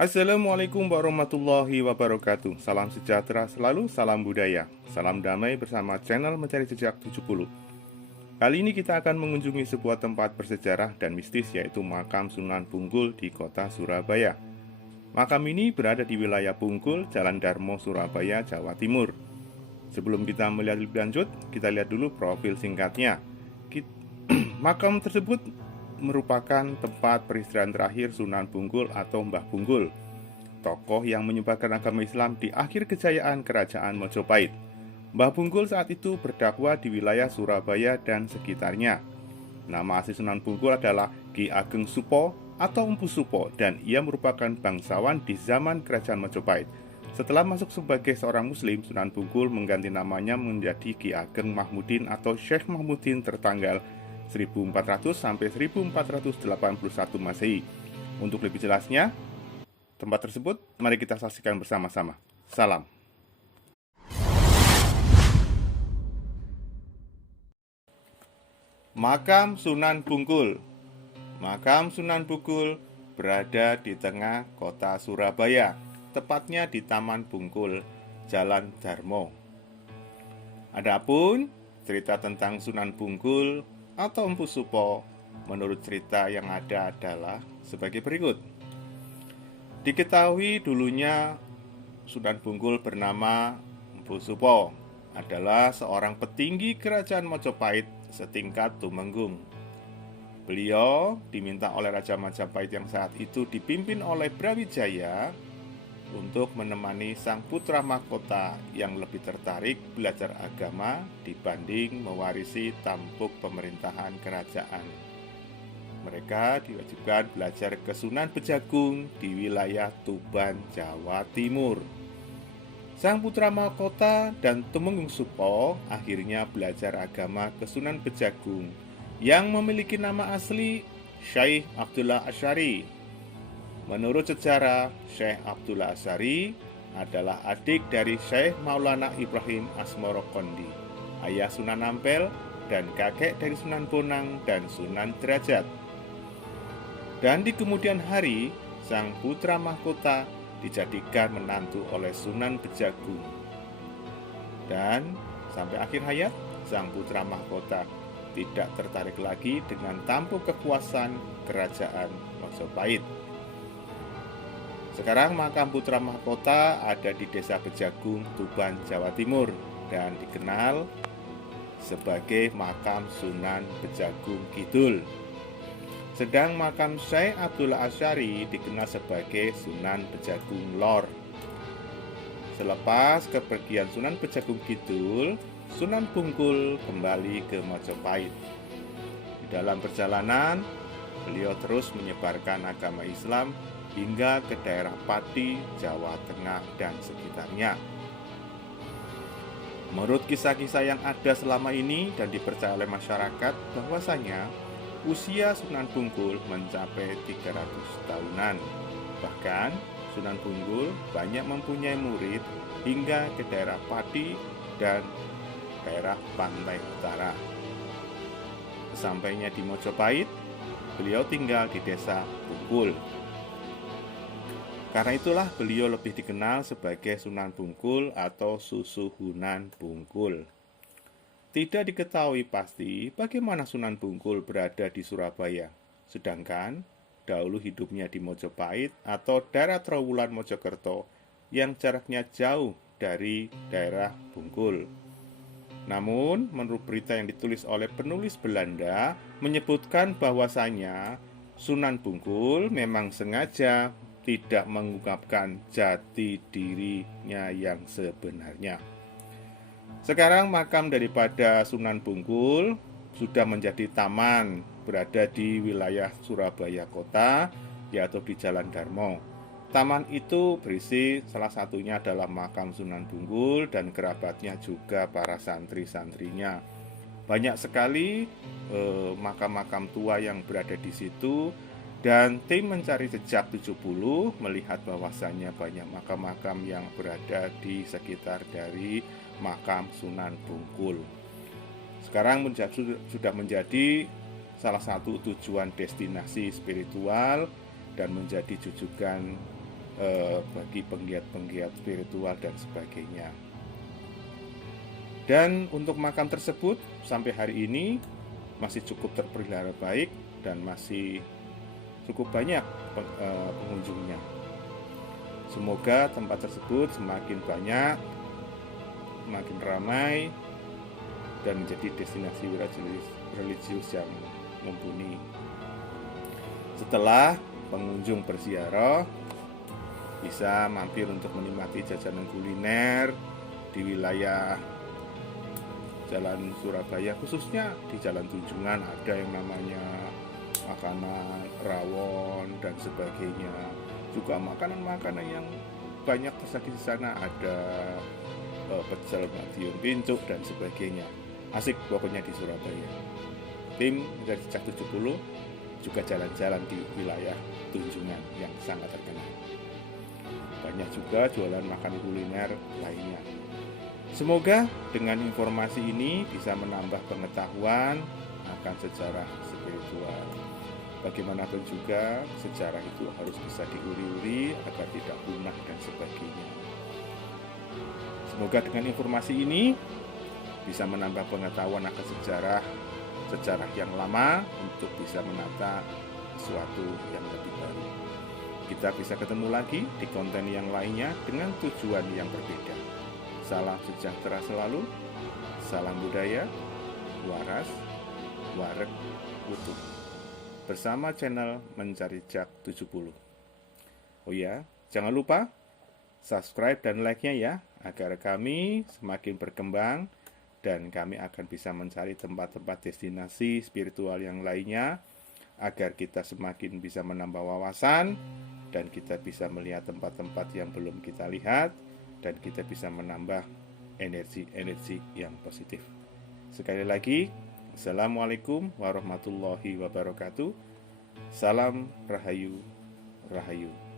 Assalamualaikum warahmatullahi wabarakatuh. Salam sejahtera selalu, salam budaya. Salam damai bersama channel Mencari Jejak 70. Kali ini kita akan mengunjungi sebuah tempat bersejarah dan mistis, yaitu makam Sunan Bungkul di kota Surabaya. Makam ini berada di wilayah Bungkul, Jalan Darmo, Surabaya, Jawa Timur. Sebelum kita melihat lebih lanjut, kita lihat dulu profil singkatnya. Makam tersebut merupakan tempat peristirahatan terakhir Sunan Bungkul atau Mbah Bungkul, tokoh yang menyebarkan agama Islam di akhir kejayaan Kerajaan Majapahit. Mbah Bungkul saat itu berdakwah di wilayah Surabaya dan sekitarnya. Nama asli Sunan Bungkul adalah Ki Ageng Supo atau Empu Supo, dan ia merupakan bangsawan di zaman Kerajaan Majapahit. Setelah masuk sebagai seorang muslim, Sunan Bungkul mengganti namanya menjadi Ki Ageng Mahmudin atau Syekh Mahmudin tertanggal 1400 sampai 1481 Masehi. Untuk lebih jelasnya tempat tersebut, mari kita saksikan bersama-sama. Salam. Makam Sunan Bungkul. Makam Sunan Bungkul berada di tengah kota Surabaya, tepatnya di Taman Bungkul, Jalan Darmo. Adapun cerita tentang Sunan Bungkul atau Empu Supo menurut cerita yang ada adalah sebagai berikut. Diketahui dulunya Sunan Bungkul bernama Empu Supo adalah seorang petinggi kerajaan Majapahit setingkat Tumenggung. Beliau diminta oleh Raja Majapahit yang saat itu dipimpin oleh Brawijaya untuk menemani sang putra mahkota yang lebih tertarik belajar agama dibanding mewarisi tampuk pemerintahan kerajaan. Mereka diwajibkan belajar ke Sunan Bejagung di wilayah Tuban, Jawa Timur. Sang putra mahkota dan Tumenggung Supo akhirnya belajar agama ke Sunan Bejagung yang memiliki nama asli Syekh Abdullah Asy'ari. Menurut sejarah, Syekh Abdullah Asy'ari adalah adik dari Syekh Maulana Ibrahim Asmorokondi, ayah Sunan Ampel, dan kakek dari Sunan Bonang dan Sunan Derajat. Dan di kemudian hari, sang putra mahkota dijadikan menantu oleh Sunan Bejagung. Dan sampai akhir hayat, sang putra mahkota tidak tertarik lagi dengan tampuk kekuasaan kerajaan Majapahit. Sekarang makam putra mahkota ada di Desa Bejagung, Tuban, Jawa Timur, dan dikenal sebagai makam Sunan Bejagung Kidul. Sedang makam Syekh Abdullah Asy'ari dikenal sebagai Sunan Bejagung Lor. Selepas kepergian Sunan Bejagung Kidul, Sunan Bungkul kembali ke Majapahit. Di dalam perjalanan, beliau terus menyebarkan agama Islam hingga ke daerah Pati, Jawa Tengah, dan sekitarnya. Menurut kisah-kisah yang ada selama ini dan dipercaya oleh masyarakat, bahwasanya usia Sunan Bungkul mencapai 300 tahunan. Bahkan Sunan Bungkul banyak mempunyai murid hingga ke daerah Pati dan daerah pantai utara. Sesampainya di Majapahit, beliau tinggal di desa Bungkul. Karena itulah beliau lebih dikenal sebagai Sunan Bungkul atau Susuhunan Bungkul. Tidak diketahui pasti bagaimana Sunan Bungkul berada di Surabaya, sedangkan dahulu hidupnya di Majapahit atau daerah Trowulan Mojokerto yang jaraknya jauh dari daerah Bungkul. Namun, menurut berita yang ditulis oleh penulis Belanda menyebutkan bahwasanya Sunan Bungkul memang sengaja tidak mengungkapkan jati dirinya yang sebenarnya. Sekarang makam daripada Sunan Bungkul sudah menjadi taman berada di wilayah Surabaya kota, yaitu di Jalan Darmo. Taman itu berisi salah satunya adalah makam Sunan Bungkul dan kerabatnya juga para santri-santrinya. Banyak sekali makam-makam tua yang berada di situ. Dan tim Mencari Jejak 70 melihat bahwasannya banyak makam-makam yang berada di sekitar dari makam Sunan Bungkul. Sekarang sudah menjadi salah satu tujuan destinasi spiritual dan menjadi jujukan bagi penggiat-penggiat spiritual dan sebagainya. Dan untuk makam tersebut sampai hari ini masih cukup terpelihara baik dan masih cukup banyak pengunjungnya. Semoga tempat tersebut semakin banyak, semakin ramai, dan menjadi destinasi religius yang mumpuni. Setelah pengunjung berziarah, bisa mampir untuk menikmati jajanan kuliner di wilayah Jalan Surabaya, khususnya di Jalan Tunjungan ada yang namanya makanan rawon dan sebagainya. Juga makanan-makanan yang banyak tersaji di sana, ada pecel madiun pincuk dan sebagainya. Asik pokoknya di Surabaya. Tim Mencari Jejak 70 juga jalan-jalan di wilayah Tunjungan yang sangat terkenal. Banyak juga jualan makanan kuliner lainnya. Semoga dengan informasi ini bisa menambah pengetahuan akan sejarah spiritual. Bagaimanapun juga, sejarah itu harus bisa diuri-uri agar tidak punah dan sebagainya. Semoga dengan informasi ini bisa menambah pengetahuan akan sejarah yang lama untuk bisa menata sesuatu yang lebih baru. Kita bisa ketemu lagi di konten yang lainnya dengan tujuan yang berbeda. Salam sejahtera selalu, salam budaya, waras, wareg, utuh. Bersama channel Mencari Jejak 70. Oh ya, jangan lupa subscribe dan like-nya ya, agar kami semakin berkembang dan kami akan bisa mencari tempat-tempat destinasi spiritual yang lainnya, agar kita semakin bisa menambah wawasan dan kita bisa melihat tempat-tempat yang belum kita lihat, dan kita bisa menambah energi-energi yang positif. Sekali lagi, Assalamualaikum warahmatullahi wabarakatuh. Salam Rahayu, Rahayu.